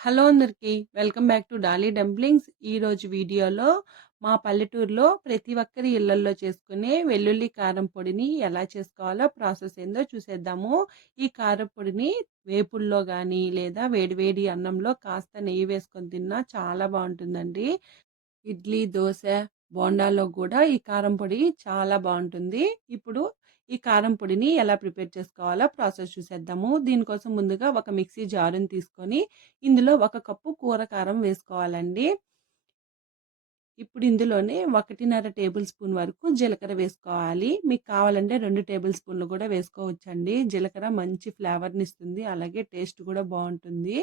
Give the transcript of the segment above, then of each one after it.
Hello అందరికి. Welcome back to Dolly dumplings. ఈరోజు వీడియోలో మా పల్లెటూరులో ప్రతి ఒక్కరి ఇళ్లల్లో చేసుకునే వెల్లుల్లి కారం పొడిని ఎలా చేసుకోవాలో ప్రాసెస్ ఏందో చూసేద్దాము. ఈ కారం పొడిని వేపుల్లో కానీ లేదా వేడివేడి అన్నంలో కాస్త నెయ్యి వేసుకొని తిన్నా చాలా బాగుంటుందండి. ఇడ్లీ, దోస, బోండాల్లో కూడా ఈ కారం పొడి చాలా బాగుంటుంది. ఇప్పుడు ఈ కారం పొడిని ఎలా ప్రిపేర్ చేసుకోవాలో ప్రాసెస్ చూసేద్దాము. దీనికోసం ముందుగా ఒక మిక్సీ జారుని తీసుకొని ఇందులో 1 కప్పు కూర కారం వేసుకోవాలండి. ఇప్పుడు ఇందులోనే 1.5 టేబుల్ స్పూన్ వరకు జీలకర్ర వేసుకోవాలి. మీకు కావాలంటే 2 టేబుల్ స్పూన్లు కూడా వేసుకోవచ్చండి. జీలకర్ర మంచి ఫ్లేవర్ని ఇస్తుంది, అలాగే టేస్ట్ కూడా బాగుంటుంది.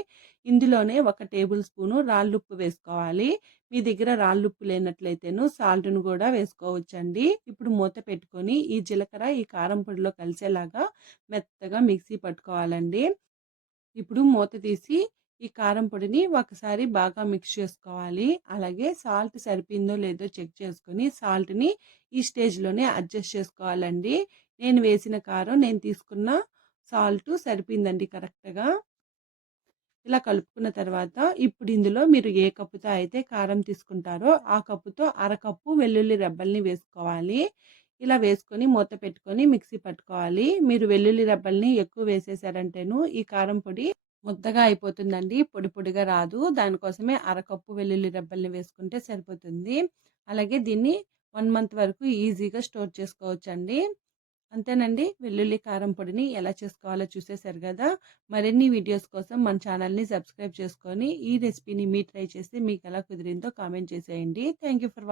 ఇందులోనే 1 టేబుల్ స్పూను రాళ్ళుప్పు వేసుకోవాలి. మీ దగ్గర రాళ్ళుప్పు లేనట్లయితేను సాల్ట్ను కూడా వేసుకోవచ్చండి. ఇప్పుడు మూత పెట్టుకొని ఈ జీలకర్ర ఈ కారం పొడిలో కలిసేలాగా మెత్తగా మిక్సీ పట్టుకోవాలండి. ఇప్పుడు మూత తీసి ఈ కారం పొడిని ఒకసారి బాగా మిక్స్ చేసుకోవాలి. అలాగే సాల్ట్ సరిపోయిందో లేదో చెక్ చేసుకొని సాల్ట్ని ఈ స్టేజ్లోనే అడ్జస్ట్ చేసుకోవాలండి. నేను వేసిన కారం నేను తీసుకున్న సాల్ట్ సరిపోయిందండి కరెక్ట్గా. ఇలా కలుపుకున్న తర్వాత ఇప్పుడు ఇందులో మీరు ఏ కప్పుతో అయితే కారం తీసుకుంటారో ఆ కప్పుతో అరకప్పు వెల్లుల్లి రెబ్బల్ని వేసుకోవాలి. ఇలా వేసుకొని మూత పెట్టుకొని మిక్సీ పట్టుకోవాలి. మీరు వెల్లుల్లి రెబ్బల్ని ఎక్కువ వేసేసారంటేను ఈ కారం పొడి ముద్దగా అయిపోతుందండి, పొడి పొడిగా రాదు. దానికోసమే అరకప్పు వెల్లుల్లి రెబ్బల్ని వేసుకుంటే సరిపోతుంది. అలాగే దీన్ని 1 మంత్ వరకు ఈజీగా స్టోర్ చేసుకోవచ్చండి. అంతేనండి, వెల్లుల్లి కారం పొడిని ఎలా చేసుకోవాలో చూసేశారు కదా. మరిన్ని వీడియోస్ కోసం మన ఛానల్ని సబ్స్క్రైబ్ చేసుకొని ఈ రెసిపీని మీరు ట్రై చేసి మీకు ఎలా కుదిరిందో కామెంట్ చేసేయండి. Thank you for watching.